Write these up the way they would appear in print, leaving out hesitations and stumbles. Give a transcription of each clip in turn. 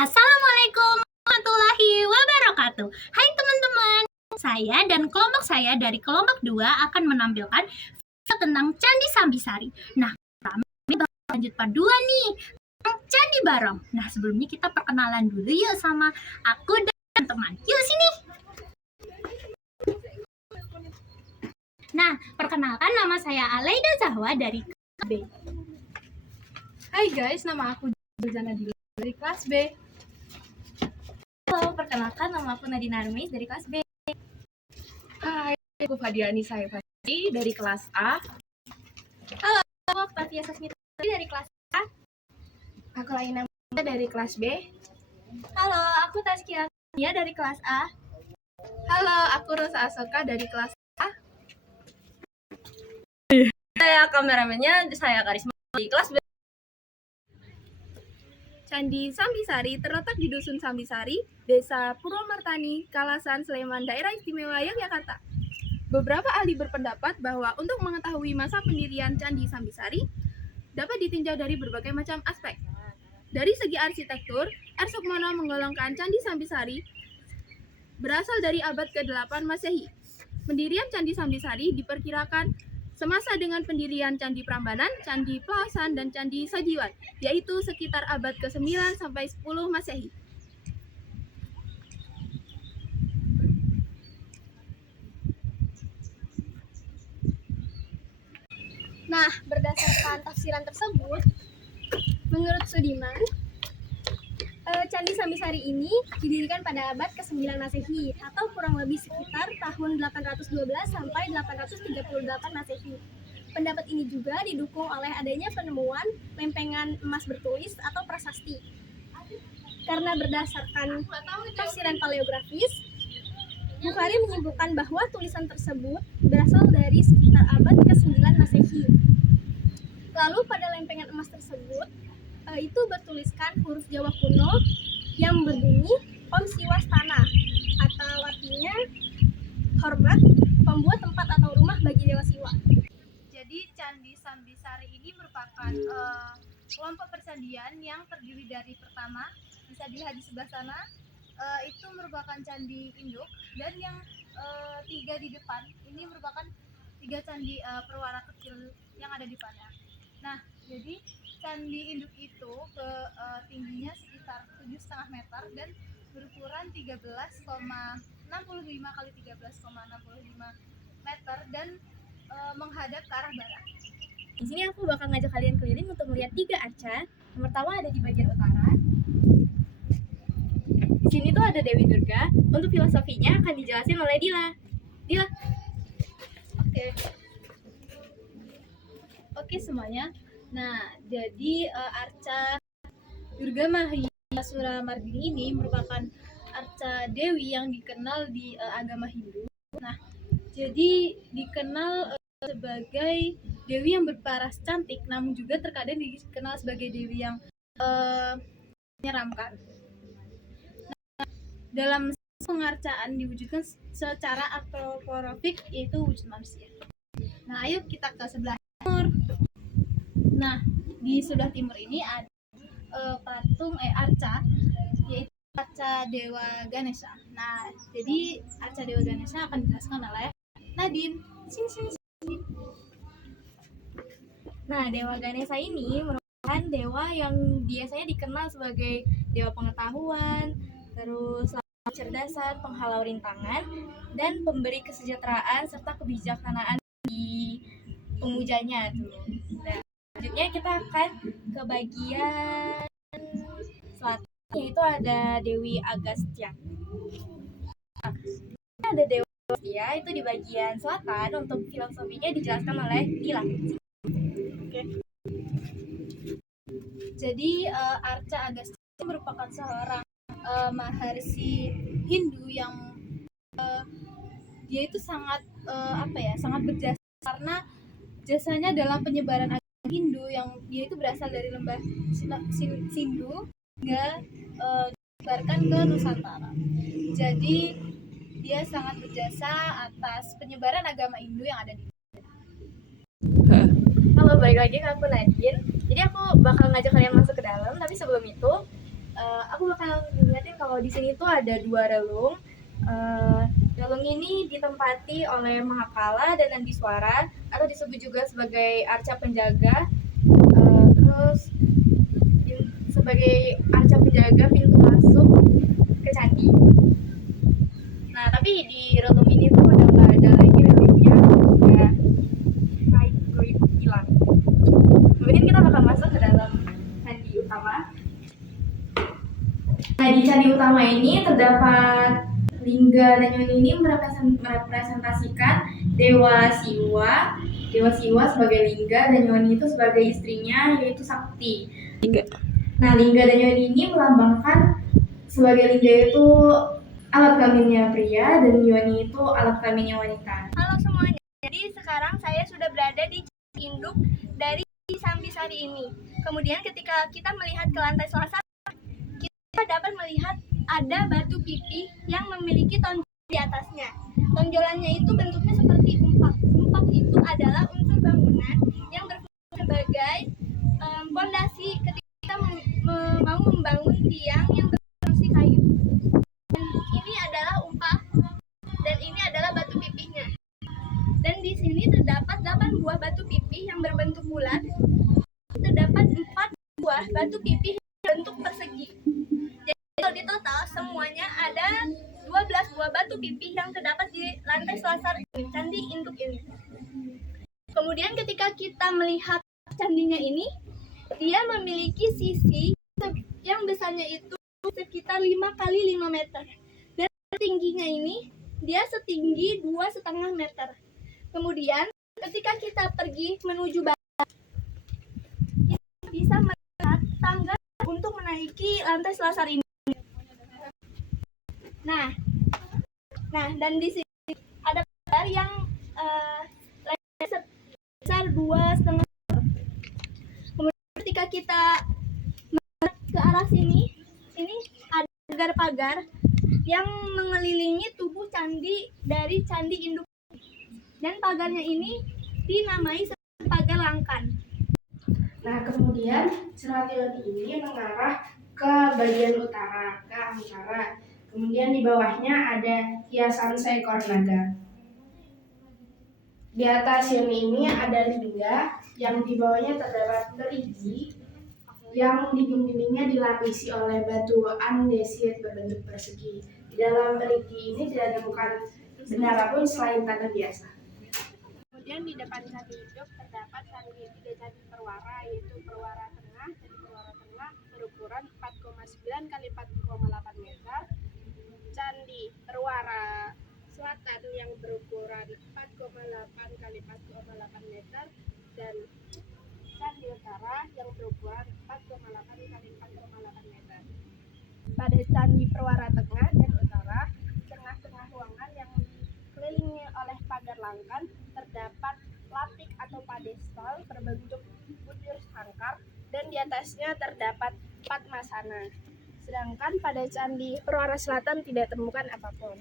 Assalamualaikum warahmatullahi wabarakatuh. Hai teman-teman, saya dan kelompok saya dari kelompok 2 akan menampilkan video tentang Candi Sambisari. Nah, kami bakal lanjut part 2 nih, tentang Candi Barong. Nah, sebelumnya kita perkenalan dulu yuk sama aku dan teman. Yuk sini. Nah, perkenalkan nama saya Alaida Zahwa dari kelas B. Hai guys, nama aku Jana Dila dari kelas B. Halo, perkenalkan nama aku Nadina Armis dari kelas B. Hai, aku Fadiani Saifati dari kelas A. Halo, aku Fatia Sasmita dari kelas A. Aku Laina dari kelas B. Halo, aku Taskia dari kelas A. Halo, aku Rosa Asoka dari kelas A. Saya kameramennya, saya Karisma di kelas B. Candi Sambisari terletak di Dusun Sambisari, Desa Purwomartani, Kalasan, Sleman, Daerah Istimewa Yogyakarta. Beberapa ahli berpendapat bahwa untuk mengetahui masa pendirian Candi Sambisari dapat ditinjau dari berbagai macam aspek. Dari segi arsitektur, R. Sukmono menggolongkan Candi Sambisari berasal dari abad ke-8 Masehi. Pendirian Candi Sambisari diperkirakan semasa dengan pendirian Candi Prambanan, Candi Pelasan, dan Candi Sajiwan, yaitu sekitar abad ke-9 sampai 10 Masehi. Nah, berdasarkan tafsiran tersebut, menurut Sudiman, Candi Sambisari ini didirikan pada abad ke-9 Masehi atau kurang lebih sekitar tahun 812 sampai 838 Masehi. Pendapat ini juga didukung oleh adanya penemuan lempengan emas bertulis atau prasasti. Karena berdasarkan tafsiran paleografis, Bukhari menyebutkan bahwa tulisan tersebut berasal dari sekitar abad ke-9 Masehi. Lalu pada lempengan emas tersebut, itu bertuliskan huruf Jawa kuno yang berbunyi Om Siwastana, atau artinya hormat, pembuat tempat atau rumah bagi Dewa Siwa. Jadi Candi Sambisari ini merupakan kelompok percandian yang terdiri dari pertama, bisa dilihat di sebelah sana, itu merupakan candi induk, dan yang 3 di depan ini merupakan 3 candi perwara kecil yang ada di depannya. Nah, jadi candi induk itu tingginya sekitar 7,5 meter dan berukuran 13,65 kali 13,65 meter dan menghadap ke arah barat. Di sini aku bakal ngajak kalian keliling untuk melihat 3 arca. Yang pertama ada di bagian utara. Di sini tuh ada Dewi Durga. Untuk filosofinya akan dijelasin oleh Dila. Dila. Oke semuanya. Nah, jadi arca Durga Mahiyasura Mardini ini merupakan arca dewi yang dikenal di agama Hindu. Nah, jadi dikenal sebagai dewi yang berparas cantik, namun juga terkadang dikenal sebagai dewi yang menyeramkan. Nah, dalam pengarcaan diwujudkan secara antropomorfik, yaitu wujud manusia. Nah, ayo kita ke sebelah timur. Nah, di sebelah timur ini ada patung arca, yaitu arca Dewa Ganesha. Nah, jadi arca Dewa Ganesha akan dijelaskan oleh Nadine. Sini. Nah, Dewa Ganesha ini merupakan dewa yang biasanya dikenal sebagai dewa pengetahuan, terus kecerdasan, penghalau rintangan, dan pemberi kesejahteraan serta kebijaksanaan di pemujanya tuh. Nah, selanjutnya kita akan ke bagian selatan, yaitu ada Dewi Agastya. Nah, ada Dewi Agastya itu di bagian selatan. Untuk filosofinya dijelaskan oleh Dila. Oke. Jadi arca Agastya merupakan seorang maharsi Hindu yang dia itu sangat sangat berjasa karena jasanya dalam penyebaran agama Hindu yang dia itu berasal dari lembah Sindhu hingga disebarkan ke Nusantara. Jadi dia sangat berjasa atas penyebaran agama Hindu yang ada di Indonesia. Halo, balik lagi ke aku Nadine. Jadi aku bakal ngajak kalian masuk ke dalam, tapi sebelum itu Aku bakal ngeliatin kalau di sini tuh ada dua relung. Relung ini ditempati oleh Mahakala dan Nandiswara atau disebut juga sebagai arca penjaga. Terus sebagai arca penjaga pintu masuk ke candi. Nah, tapi di relung ini tuh udah nggak ada lagi reliknya, udah goib hilang. Kemudian kita bakal masuk ke dalam candi utama. Nah, di candi utama ini terdapat lingga dan yoni ini merepresentasikan Dewa Siwa. Dewa Siwa sebagai lingga dan yoni itu sebagai istrinya, yaitu Sakti. Nah, lingga dan yoni ini melambangkan sebagai lingga itu alat kelaminnya pria dan yoni itu alat kelaminnya wanita. Halo semuanya, jadi sekarang saya sudah berada di induk dari Sambisari ini. Kemudian ketika kita melihat ke lantai selatan, kita dapat melihat ada batu pipih yang memiliki tonjol di atasnya. Tonjolannya itu bentuknya seperti umpak. Umpak itu adalah unsur bangunan yang berfungsi sebagai fondasi ketika kita mau membangun tiang yang berfungsi kayu. Dan ini adalah umpak dan ini adalah batu pipihnya. Dan di sini terdapat 8 buah batu pipih yang berbentuk bulat. Terdapat 4 buah batu pipih yang berbentuk persegi. Jadi kalau di total semuanya ada 12 buah batu pipih yang terdapat di lantai selasar candi induk ini. Kemudian ketika kita melihat candinya ini, dia memiliki sisi yang besarnya itu sekitar 5 kali 5 meter. Dan tingginya ini dia setinggi 2,5 meter. Kemudian ketika kita pergi menuju barat, kita bisa melihat tangga untuk menaiki lantai selasar ini. Nah, dan di sini ada pagar yang sebesar 2,5 meter. Kemudian ketika kita melihat ke arah sini ada pagar-pagar yang mengelilingi tubuh candi dari candi induk. Dan pagarnya ini dinamai sebagai pagar langkan. Nah, kemudian Serat-Yoni ini mengarah ke bagian utara, ke arah utara. Kemudian di bawahnya ada hiasan seekor naga. Di atas yoni ini ada lingga yang di bawahnya terdapat perigi yang dinding-dindingnya dilapisi oleh batu andesit berbentuk persegi. Di dalam perigi ini tidak ditemukan benda apapun selain tanah biasa. Kemudian di depan candi induk terdapat tiga candi perwara, yaitu perwara tengah. Candi perwara tengah berukuran 4,9 kali 4,8 meter. Candi perwara selatan yang berukuran 4,8 kali 4,8 meter dan candi utara yang berukuran 4,8 kali 4,8 meter. Pada candi perwara tengah dan utara, tengah-tengah ruangan yang dikelilingi oleh pagar langkan terdapat lapik atau padestal berbentuk butir sangkar dan di atasnya terdapat padmasana. Sedangkan pada candi perwara selatan tidak ditemukan apapun.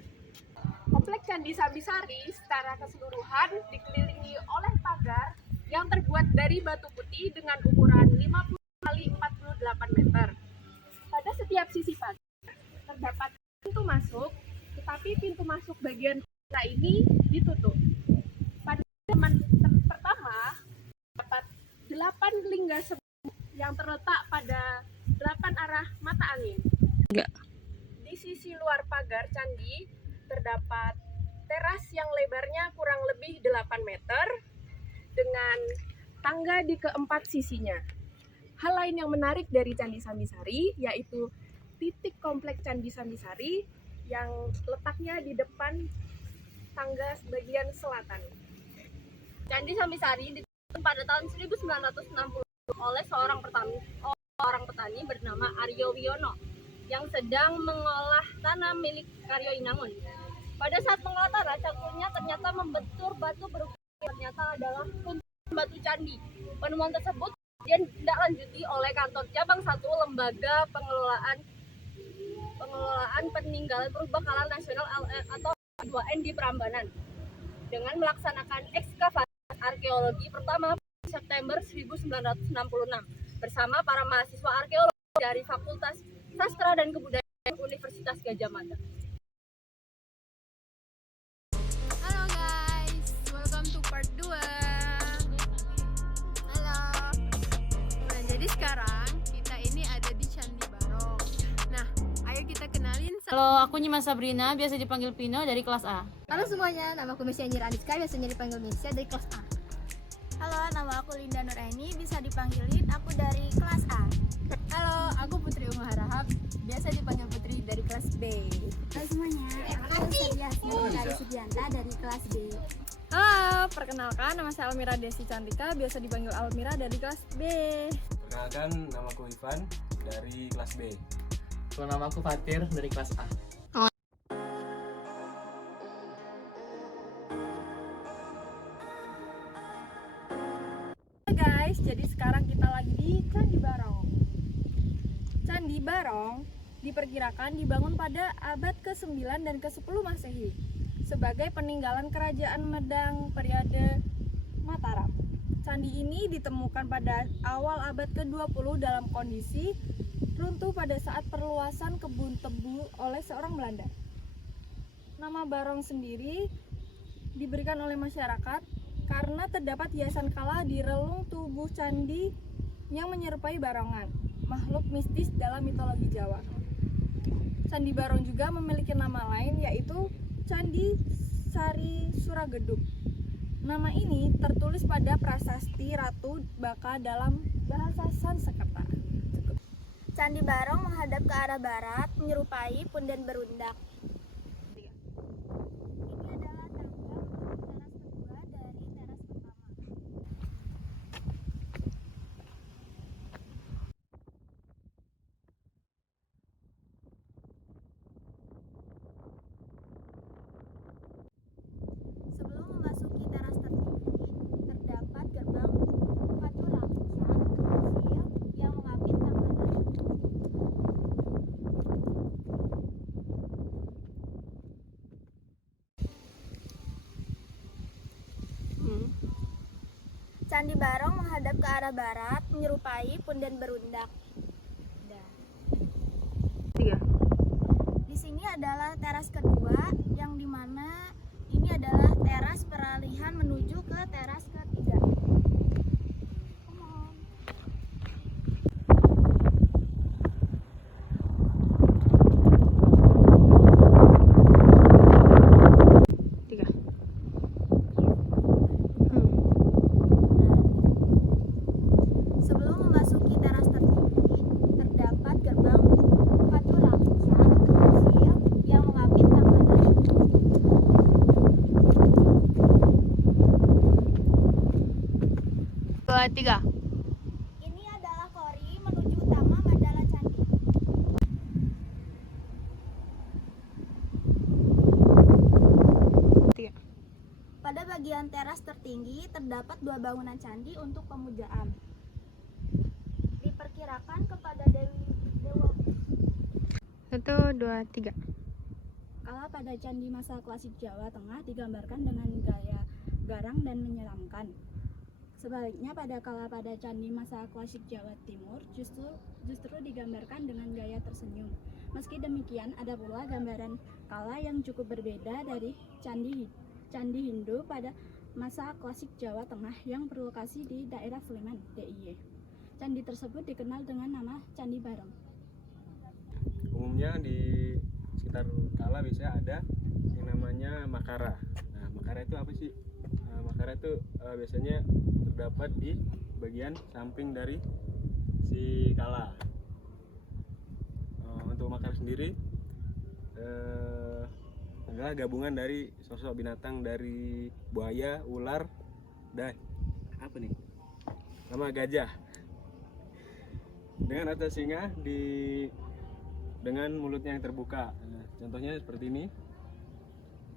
Kompleks Candi Sambisari secara keseluruhan dikelilingi oleh pagar yang terbuat dari batu putih dengan ukuran 50 kali 48 meter. Pada setiap sisi pagar terdapat pintu masuk, tetapi pintu masuk bagian kota ini ditutup. Pada zaman pertama terdapat 8 lingga yang terletak pada 8 arah mata angin. Di sisi luar pagar candi terdapat teras yang lebarnya kurang lebih 8 meter dengan tangga di keempat sisinya. Hal lain yang menarik dari Candi Sambisari yaitu titik kompleks Candi Sambisari yang letaknya di depan tangga bagian selatan. Candi Sambisari dibangun pada tahun 1960 oleh seorang petani bernama Aryo Wiono yang sedang mengolah tanah milik Karyo Inangun. Pada saat mengolah tanah, cangkulnya ternyata membentur batu berukuran ternyata adalah kuntulan batu candi. Penemuan tersebut ditindaklanjuti oleh kantor cabang 1 Lembaga Pengelolaan Peninggalan Purbakala Nasional atau 2N di Prambanan dengan melaksanakan ekskavasi arkeologi pertama September 1966 bersama para mahasiswa arkeolog dari Fakultas Sastra dan Kebudayaan Universitas Gadjah Mada. Halo guys, welcome to part 2. Halo. Nah, jadi sekarang kita ini ada di Candi Barong. Nah, ayo kita kenalin. Halo, aku Nyima Sabrina, biasa dipanggil Pino dari kelas A. Halo semuanya, nama aku Mesya Anjir Aniska, biasanya dipanggil Mesya dari kelas A. Halo, nama aku Linda Nuraini, bisa dipanggilin aku dari kelas A. Halo, aku Putri Ungu Harahap, biasa dipanggil Putri dari kelas B. Halo semuanya, aku Yasmin dari Sugianta dari kelas B. Halo, perkenalkan nama saya Almira Desi Cantika, biasa dipanggil Almira dari kelas B. Perkenalkan, nama aku Ivan dari kelas B. Nama aku Fatir dari kelas A. Guys, jadi sekarang kita lagi di Candi Barong. Candi Barong diperkirakan dibangun pada abad ke-9 dan ke-10 Masehi sebagai peninggalan kerajaan Medang periode Mataram. Candi ini ditemukan pada awal abad ke-20 dalam kondisi runtuh pada saat perluasan kebun tebu oleh seorang Belanda. Nama Barong sendiri diberikan oleh masyarakat karena terdapat hiasan kala di relung tubuh candi yang menyerupai barongan, makhluk mistis dalam mitologi Jawa. Candi Barong juga memiliki nama lain yaitu Candi Sari Surageduk. Nama ini tertulis pada prasasti Ratu Baka dalam bahasa Sanskerta. Candi Barong menghadap ke arah barat, menyerupai punden berundak. Ini adalah tangga menuju teras kedua dari teras pertama. Sebelum memasuki teras tertinggi, terdapat gerbang batu lapisan kecil yang mengapit tangan. Candi Barong menghadap ke arah barat, menyerupai punden berundak. Di sini adalah teras kedua, yang dimana ini adalah teras peralihan menuju ke teras ketiga. Sebelum memasuki teras tertinggi, terdapat gerbang batu lapisan kecil yang mengapit tangan. 2, 3. Ini adalah kori menuju utama Mandala Candi. Pada bagian teras tertinggi terdapat 2 bangunan candi untuk pemujaan. Diperkirakan kepada Dewa. 1, 2, 3. Kala pada candi masa klasik Jawa Tengah digambarkan dengan gaya garang dan menyeramkan. Sebaliknya pada candi masa klasik Jawa Timur justru digambarkan dengan gaya tersenyum. Meski demikian, ada pula gambaran kala yang cukup berbeda dari candi Hindu pada masa klasik Jawa Tengah yang berlokasi di daerah Sleman, DIY. Candi tersebut dikenal dengan nama Candi Barong. Umumnya di sekitar Kala biasanya ada yang namanya makara. Nah, makara itu apa sih? Makara itu biasanya terdapat di bagian samping dari si Kala. Untuk makara sendiri adalah gabungan dari sosok binatang dari buaya, ular, dan apa nih? Sama gajah. Dengan atas singa dengan mulutnya yang terbuka. Nah, contohnya seperti ini.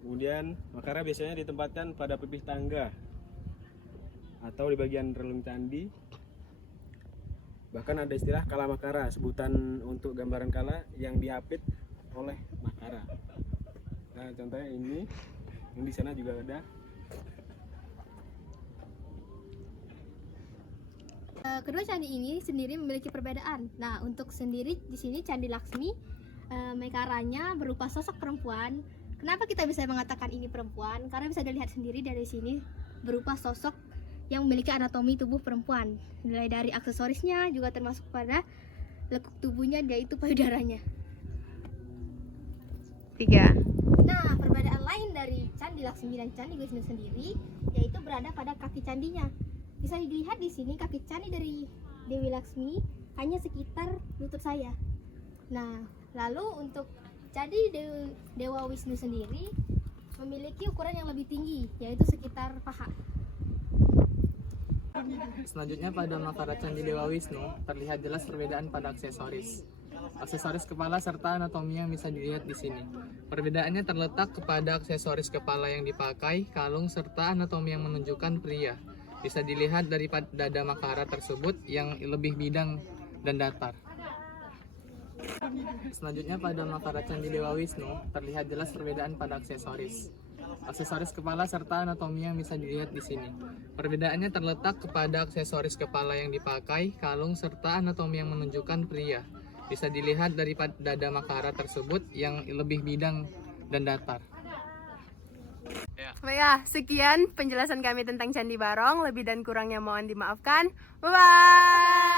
Kemudian makara biasanya ditempatkan pada pipih tangga atau di bagian relung candi. Bahkan ada istilah kala makara, sebutan untuk gambaran kala yang diapit oleh makara. Nah, contohnya ini, yang di sana juga ada. Kedua candi ini sendiri memiliki perbedaan. Nah, untuk sendiri di sini Candi Laksmi, mekaranya berupa sosok perempuan. Kenapa kita bisa mengatakan ini perempuan? Karena bisa dilihat sendiri dari sini berupa sosok yang memiliki anatomi tubuh perempuan. Mulai dari aksesorisnya juga termasuk pada lekuk tubuhnya, yaitu payudaranya. 3. Nah, perbedaan lain dari Candi Laksmi dan Candi Wisnu sendiri yaitu berada pada kaki candinya. Bisa dilihat di sini kaki candi dari Dewi Laksmi hanya sekitar lutut saya. Nah, lalu untuk candi Dewa Wisnu sendiri memiliki ukuran yang lebih tinggi, yaitu sekitar paha. Selanjutnya pada makara Candi Dewa Wisnu terlihat jelas perbedaan pada aksesoris. Aksesoris kepala serta anatomi yang bisa dilihat di sini. Perbedaannya terletak kepada aksesoris kepala yang dipakai, kalung serta anatomi yang menunjukkan pria. Bisa dilihat dari dada makara tersebut yang lebih bidang dan datar. Selanjutnya pada makara Candi Dewa Wisnu terlihat jelas perbedaan pada aksesoris. Aksesoris kepala serta anatomi yang bisa dilihat di sini. Perbedaannya terletak kepada aksesoris kepala yang dipakai, kalung serta anatomi yang menunjukkan pria. Bisa dilihat dari dada makara tersebut yang lebih bidang dan datar. Baiklah, sekian penjelasan kami tentang Candi Barong. Lebih dan kurangnya mohon dimaafkan. Bye-bye!